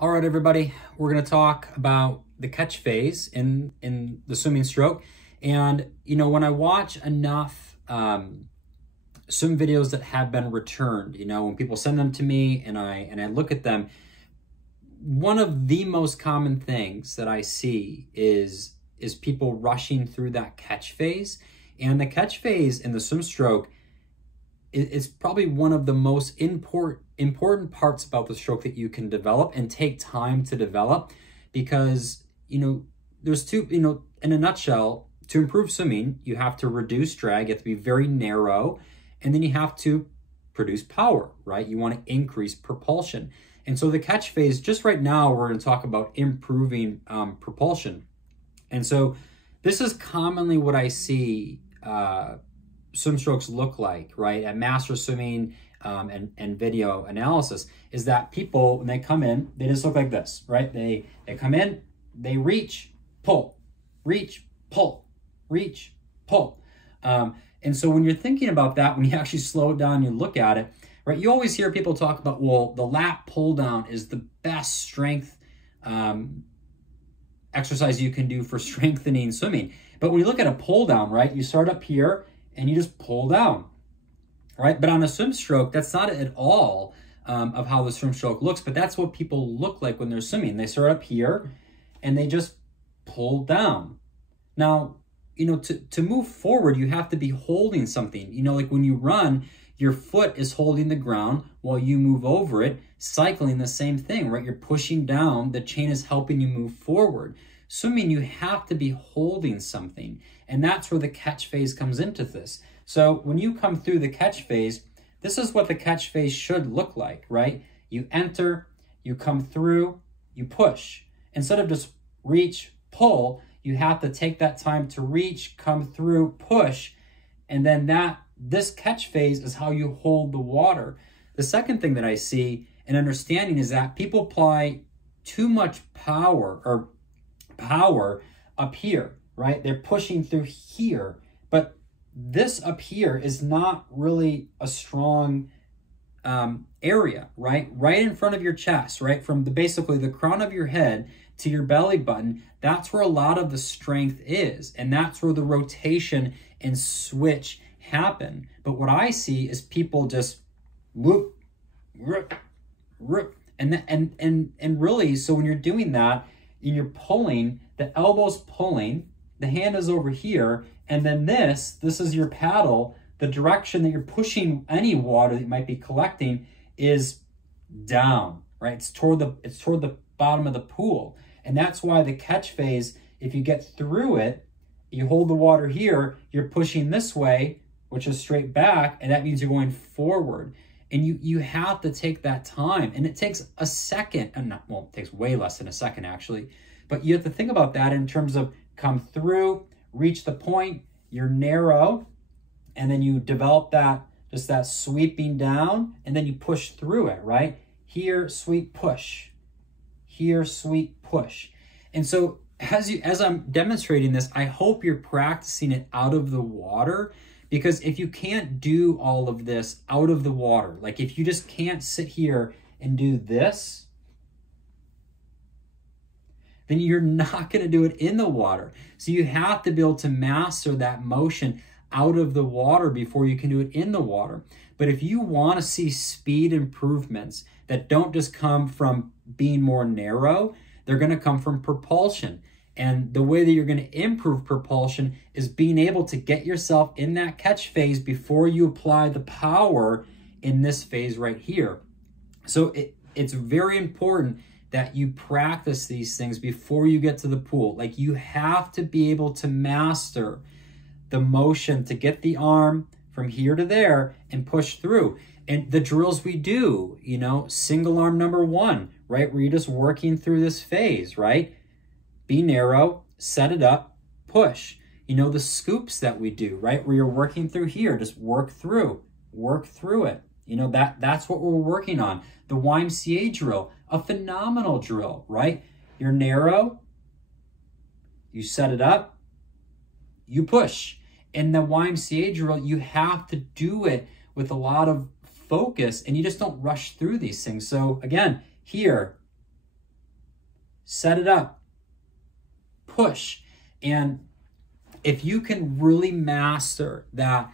All right, everybody, we're going to talk about the catch phase in the swimming stroke. And, you know, when I watch enough swim videos that have been returned, you know, when people send them to me and I look at them, one of the most common things that I see is people rushing through that catch phase. And the catch phase in the swim stroke is probably one of the most important parts about the stroke that you can develop and take time to develop, because, you know, there's two, you know, in a nutshell, to improve swimming, you have to reduce drag, you have to be very narrow, and then you have to produce power, right? You want to increase propulsion. And so the catch phase, just right now, we're going to talk about improving propulsion. And so this is commonly what I see swim strokes look like, right, at master swimming and video analysis, is that people, when they come in, they just look like this, right? They come in, they reach, pull, reach, pull, reach, pull. And so when you're thinking about that, when you actually slow it down, you look at it, right, you always hear people talk about, well, the lat pull down is the best strength exercise you can do for strengthening swimming. But when you look at a pull down, right, you start up here and you just pull down, right? But on a swim stroke, that's not at all of how the swim stroke looks, but that's what people look like when they're swimming. They start up here and they just pull down. Now, you know, to move forward, you have to be holding something. You know, like when you run, your foot is holding the ground while you move over it. Cycling, the same thing, right? You're pushing down, the chain is helping you move forward. Swimming, you have to be holding something. And that's where the catch phase comes into this. So when you come through the catch phase, this is what the catch phase should look like, right? You enter, you come through, you push. Instead of just reach, pull, you have to take that time to reach, come through, push, and then this catch phase is how you hold the water. The second thing that I see and understanding is that people apply too much power up here, right? They're pushing through here, but this up here is not really a strong area, right? Right in front of your chest, right? From basically the crown of your head to your belly button, that's where a lot of the strength is. And that's where the rotation and switch happen. But what I see is people just whoop, whoop, whoop. And really, so when you're doing that and you're pulling, the elbow's pulling, the hand is over here, and then this is your paddle. The direction that you're pushing any water that you might be collecting is down, right? It's toward the bottom of the pool. And that's why the catch phase, if you get through it, you hold the water here, you're pushing this way, which is straight back, and that means you're going forward. And you have to take that time, and it takes a second, it takes way less than a second actually, but you have to think about that in terms of come through, reach the point, you're narrow, and then you develop that sweeping down, and then you push through it, right? Here, sweep, push. Here, sweep, push. And so as I'm demonstrating this, I hope you're practicing it out of the water, because if you can't do all of this out of the water, like if you just can't sit here and do this, then you're not going to do it in the water. So you have to be able to master that motion out of the water before you can do it in the water. But if you want to see speed improvements that don't just come from being more narrow, they're going to come from propulsion. And the way that you're going to improve propulsion is being able to get yourself in that catch phase before you apply the power in this phase right here. So it's very important that you practice these things before you get to the pool. Like, you have to be able to master the motion to get the arm from here to there and push through. And the drills we do, you know, single arm number 1, right? Where you're just working through this phase, right? Be narrow, set it up, push. You know, the scoops that we do, right? Where you're working through here, just work through it. You know, that's what we're working on. The YMCA drill, a phenomenal drill, right? You're narrow, you set it up, you push. In the YMCA drill, you have to do it with a lot of focus, and you just don't rush through these things. So again, here, set it up, push. And if you can really master that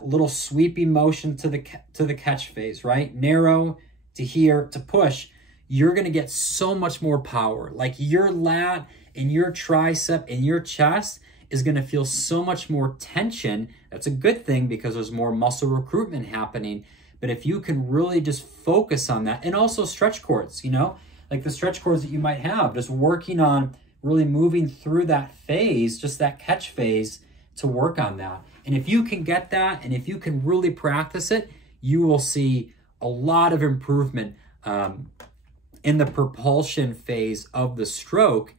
little sweeping motion to the catch phase, right? Narrow to here to push, you're going to get so much more power. Like your lat and your tricep and your chest is going to feel so much more tension. That's a good thing because there's more muscle recruitment happening. But if you can really just focus on that, and also stretch cords, you know, like the stretch cords that you might have, just working on really moving through that phase, just that catch phase, to work on that. And if you can get that, and if you can really practice it, you will see a lot of improvement in the propulsion phase of the stroke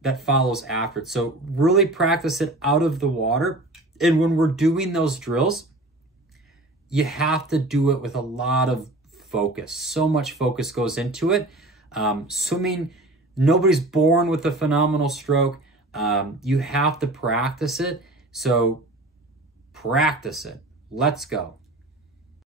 that follows after it. So really practice it out of the water. And when we're doing those drills, you have to do it with a lot of focus. So much focus goes into it. Swimming, nobody's born with a phenomenal stroke. You have to practice it. So practice it. Let's go.